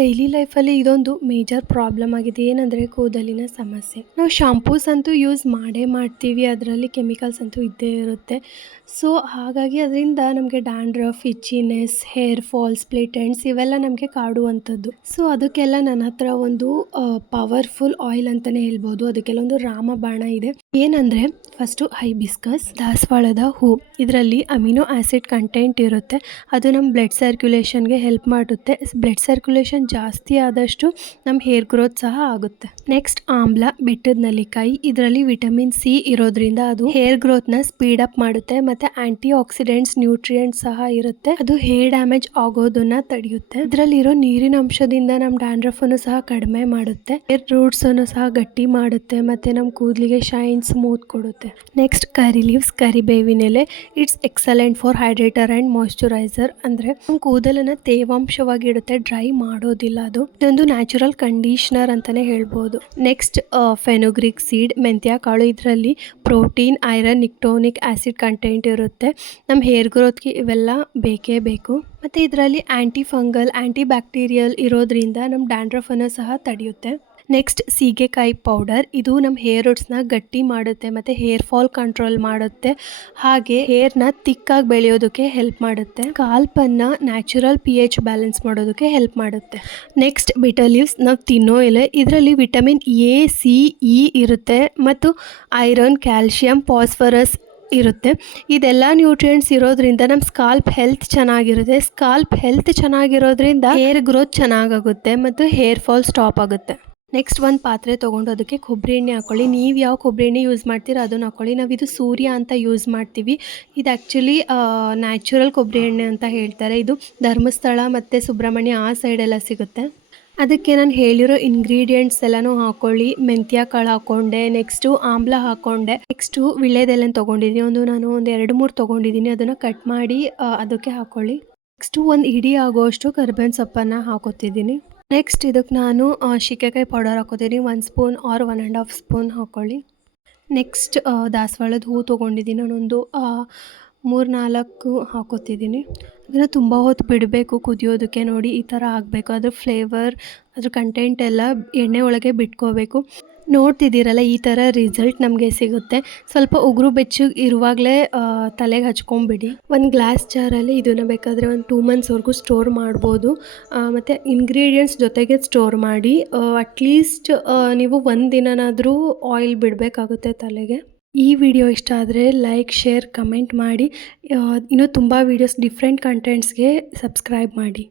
Daily ಲೈಫಲ್ಲಿ ಇದೊಂದು major problem ಆಗಿದೆ. ಏನಂದರೆ ಕೂದಲಿನ ಸಮಸ್ಯೆ. ನಾವು ಶಾಂಪೂಸ್ ಅಂತೂ ಯೂಸ್ ಮಾಡೇ ಮಾಡ್ತೀವಿ, ಅದರಲ್ಲಿ ಕೆಮಿಕಲ್ಸ್ ಅಂತೂ ಇದ್ದೇ ಇರುತ್ತೆ. ಸೊ ಹಾಗಾಗಿ ಅದರಿಂದ ನಮಗೆ dandruff, ಇಚ್ಚಿನೆಸ್, hair fall, split ends ಇವೆಲ್ಲ ನಮಗೆ ಕಾಡುವಂಥದ್ದು. ಸೊ ಅದಕ್ಕೆಲ್ಲ ನನ್ನ ಹತ್ರ ಒಂದು ಪವರ್ಫುಲ್ ಆಯಿಲ್ ಅಂತಲೇ ಹೇಳ್ಬೋದು. ಅದಕ್ಕೆಲ್ಲ ಒಂದು ರಾಮಬಾಣ ಇದೆ. ಏನಂದರೆ ಫಸ್ಟು ಹೈಬಿಸ್ಕಸ್, ದಾಸವಾಳದ ಹೂ. ಇದರಲ್ಲಿ ಅಮಿನೋ ಆ್ಯಸಿಡ್ ಕಂಟೆಂಟ್ ಇರುತ್ತೆ. ಅದು ನಮ್ಮ ಬ್ಲಡ್ ಸರ್ಕ್ಯುಲೇಷನ್ಗೆ ಹೆಲ್ಪ್ ಮಾಡುತ್ತೆ. ಬ್ಲಡ್ ಸರ್ಕ್ಯುಲೇಷನ್ ಜಾಸ್ತಿ ಆದಷ್ಟು ನಮ್ಮ ಹೇರ್ ಗ್ರೋತ್ ಸಹ ಆಗುತ್ತೆ. ನೆಕ್ಸ್ಟ್ ಆಮ್ಲ, ಬೆಟ್ಟದ ನೆಲ್ಲಿಕಾಯಿ. ಇದರಲ್ಲಿ ವಿಟಮಿನ್ ಸಿ ಇರೋದ್ರಿಂದ ಅದು ಹೇರ್ ಗ್ರೋತ್ನ ಸ್ಪೀಡ್ ಅಪ್ ಮಾಡುತ್ತೆ. ಮತ್ತು ಆಂಟಿ ಆಕ್ಸಿಡೆಂಟ್ಸ್, ನ್ಯೂಟ್ರಿಯೆಂಟ್ಸ್ ಸಹ ಇರುತ್ತೆ. ಅದು ಹೇರ್ ಡ್ಯಾಮೇಜ್ ಆಗೋದನ್ನ ತಡೆಯುತ್ತೆ. ಇದರಲ್ಲಿರೋ ನೀರಿನ ಅಂಶದಿಂದ ನಮ್ಮ ಡ್ಯಾಂಡ್ರಫ್ ಅನ್ನು ಸಹ ಕಡಿಮೆ ಮಾಡುತ್ತೆ. ಹೇರ್ ರೂಟ್ಸ್ ಅನ್ನು ಸಹ ಗಟ್ಟಿ ಮಾಡುತ್ತೆ. ಮತ್ತು ನಮ್ಮ ಕೂದಲಿಗೆ ಶೈನ್, ಸ್ಮೂತ್ ಕೊಡುತ್ತೆ. ನೆಕ್ಸ್ಟ್ ಕರಿ ಲೀವ್ಸ್, ಕರಿಬೇವಿನ ಎಲೆ. It's excellent for hydrator and moisturiser. ಅಂದರೆ ನಮ್ಮ ಕೂದಲನ್ನು ತೇವಾಂಶವಾಗಿ ಇಡುತ್ತೆ, ಡ್ರೈ ಮಾಡೋದಿಲ್ಲ. ಅದು ಇದೊಂದು ನ್ಯಾಚುರಲ್ ಕಂಡೀಷ್ನರ್ ಅಂತಲೇ ಹೇಳ್ಬೋದು. ನೆಕ್ಸ್ಟ್ ಫೆನುಗ್ರಿಕ್ ಸೀಡ್, ಮೆಂತ್ಯ ಕಾಳು. ಇದರಲ್ಲಿ ಪ್ರೋಟೀನ್, ಐರನ್, ನಿಕ್ಟೋನಿಕ್ ಆ್ಯಸಿಡ್ ಕಂಟೆಂಟ್ ಇರುತ್ತೆ. ನಮ್ಮ ಹೇರ್ ಗ್ರೋತ್ಗೆ ಇವೆಲ್ಲ ಬೇಕೇ ಬೇಕು. ಮತ್ತು ಇದರಲ್ಲಿ ಆ್ಯಂಟಿ ಫಂಗಲ್, ಆ್ಯಂಟಿ ಬ್ಯಾಕ್ಟೀರಿಯಲ್ ಇರೋದ್ರಿಂದ ನಮ್ಮ ಡ್ಯಾಂಡ್ರಫನ್ನು ಸಹ ತಡೆಯುತ್ತೆ. Next ಸೀಗೆಕಾಯಿ powder. ಇದು ನಮ್ಮ ಹೇರ್ ರೂಟ್ಸ್ನ ಗಟ್ಟಿ ಮಾಡುತ್ತೆ ಮತ್ತು ಹೇರ್ ಫಾಲ್ ಕಂಟ್ರೋಲ್ ಮಾಡುತ್ತೆ. ಹಾಗೆ ಹೇರ್ನ ತಿಕ್ಕಾಗಿ ಬೆಳೆಯೋದಕ್ಕೆ ಹೆಲ್ಪ್ ಮಾಡುತ್ತೆ. ಸ್ಕಾಲ್ಪನ್ನು ನ್ಯಾಚುರಲ್ pH ಬ್ಯಾಲೆನ್ಸ್ ಮಾಡೋದಕ್ಕೆ ಹೆಲ್ಪ್ ಮಾಡುತ್ತೆ. ನೆಕ್ಸ್ಟ್ ಬಿಟರ್ ಲೀವ್ಸ್, ನಾವು ತಿನ್ನೋ ಎಲೆ. ಇದರಲ್ಲಿ ವಿಟಮಿನ್ ಎ, ಸಿ, ಇ ಇರುತ್ತೆ ಮತ್ತು ಐರನ್, ಕ್ಯಾಲ್ಶಿಯಂ, ಫಾಸ್ಫರಸ್ ಇರುತ್ತೆ. ಇದೆಲ್ಲ ನ್ಯೂಟ್ರಿಯೆಂಟ್ಸ್ ಇರೋದ್ರಿಂದ ನಮ್ಮ ಸ್ಕಾಲ್ಪ್ ಹೆಲ್ತ್ ಚೆನ್ನಾಗಿರುತ್ತೆ. ಸ್ಕಾಲ್ಪ್ ಹೆಲ್ತ್ ಚೆನ್ನಾಗಿರೋದ್ರಿಂದ ಹೇರ್ ಗ್ರೋತ್ ಚೆನ್ನಾಗಾಗುತ್ತೆ ಮತ್ತು ಹೇರ್ ಫಾಲ್ ಸ್ಟಾಪ್ ಆಗುತ್ತೆ. ನೆಕ್ಸ್ಟ್ ಒಂದು ಪಾತ್ರೆ ತೊಗೊಂಡು ಅದಕ್ಕೆ ಕೊಬ್ಬರಿ ಎಣ್ಣೆ ಹಾಕ್ಕೊಳ್ಳಿ. ನೀವು ಯಾವ ಕೊಬ್ಬರಿ ಎಣ್ಣೆ ಯೂಸ್ ಮಾಡ್ತೀರೋ ಅದನ್ನು ಹಾಕ್ಕೊಳ್ಳಿ. ನಾವಿದು ಸೂರ್ಯ ಅಂತ ಯೂಸ್ ಮಾಡ್ತೀವಿ. ಇದು ಆ್ಯಕ್ಚುಲಿ ನ್ಯಾಚುರಲ್ ಕೊಬ್ಬರಿ ಎಣ್ಣೆ ಅಂತ ಹೇಳ್ತಾರೆ. ಇದು ಧರ್ಮಸ್ಥಳ ಮತ್ತು ಸುಬ್ರಹ್ಮಣ್ಯ ಆ ಸೈಡೆಲ್ಲ ಸಿಗುತ್ತೆ. ಅದಕ್ಕೆ ನಾನು ಹೇಳಿರೋ ಇಂಗ್ರೀಡಿಯೆಂಟ್ಸ್ ಎಲ್ಲನೂ ಹಾಕ್ಕೊಳ್ಳಿ. ಮೆಂತ್ಯ ಕಾಳು ಹಾಕ್ಕೊಂಡೆ, ನೆಕ್ಸ್ಟು ಆಮ್ಲ ಹಾಕ್ಕೊಂಡೆ, ನೆಕ್ಸ್ಟು ವೀಳ್ಯದೆಲೆನ ತೊಗೊಂಡಿದ್ದೀನಿ. ಒಂದು 2-3 ತೊಗೊಂಡಿದ್ದೀನಿ. ಅದನ್ನು ಕಟ್ ಮಾಡಿ ಅದಕ್ಕೆ ಹಾಕ್ಕೊಳ್ಳಿ. ನೆಕ್ಸ್ಟು ಒಂದು ಇಡೀ ಆಗೋಷ್ಟು ಕರಿಬೇವಿನ ಸೊಪ್ಪನ್ನು ಹಾಕೋತಿದ್ದೀನಿ. ನೆಕ್ಸ್ಟ್ ಇದಕ್ಕೆ ನಾನು ಶಿಕೆಕಾಯಿ ಪೌಡರ್ ಹಾಕೋತೀನಿ. 1 ಸ್ಪೂನ್ ಆರ್ 1.5 ಸ್ಪೂನ್ ಹಾಕ್ಕೊಳ್ಳಿ. ನೆಕ್ಸ್ಟ್ ದಾಸವಾಳದ ಹೂ ತೊಗೊಂಡಿದ್ದೀನಿ. ನಾನೊಂದು 3-4 ಹಾಕೋತಿದ್ದೀನಿ. ಅದನ್ನು ತುಂಬ ಹೊತ್ತು ಬಿಡಬೇಕು ಕುದಿಯೋದಕ್ಕೆ. ನೋಡಿ ಈ ಥರ ಆಗಬೇಕು. ಅದ್ರ ಫ್ಲೇವರ್, ಅದ್ರ ಕಂಟೆಂಟ್ ಎಲ್ಲ ಎಣ್ಣೆ ಒಳಗೆ ಬಿಟ್ಕೋಬೇಕು. ನೋಡ್ತಿದ್ದೀರಲ್ಲ, ಈ ಥರ ರಿಸಲ್ಟ್ ನಮಗೆ ಸಿಗುತ್ತೆ. ಸ್ವಲ್ಪ ಉಗುರು ಬೆಚ್ಚಗೆ ಇರುವಾಗಲೇ ತಲೆಗೆ ಹಚ್ಕೊಂಬಿಡಿ. ಒಂದು ಗ್ಲಾಸ್ ಜಾರಲ್ಲಿ ಇದನ್ನು ಬೇಕಾದರೆ ಒಂದು 2 ಮಂತ್ಸ್ವರೆಗೂ ಸ್ಟೋರ್ ಮಾಡ್ಬೋದು. ಮತ್ತು ಇಂಗ್ರೀಡಿಯೆಂಟ್ಸ್ ಜೊತೆಗೆ ಸ್ಟೋರ್ ಮಾಡಿ. ಅಟ್ಲೀಸ್ಟ್ ನೀವು 1 ದಿನನಾದರೂ ಆಯಿಲ್ ಬಿಡಬೇಕಾಗುತ್ತೆ ತಲೆಗೆ. ಈ ವಿಡಿಯೋ ಇಷ್ಟ ಆದರೆ ಲೈಕ್, ಶೇರ್, ಕಮೆಂಟ್ ಮಾಡಿ. ಇನ್ನೂ ತುಂಬ ವೀಡಿಯೋಸ್, ಡಿಫ್ರೆಂಟ್ ಕಂಟೆಂಟ್ಸ್ಗೆ ಸಬ್ಸ್ಕ್ರೈಬ್ ಮಾಡಿ.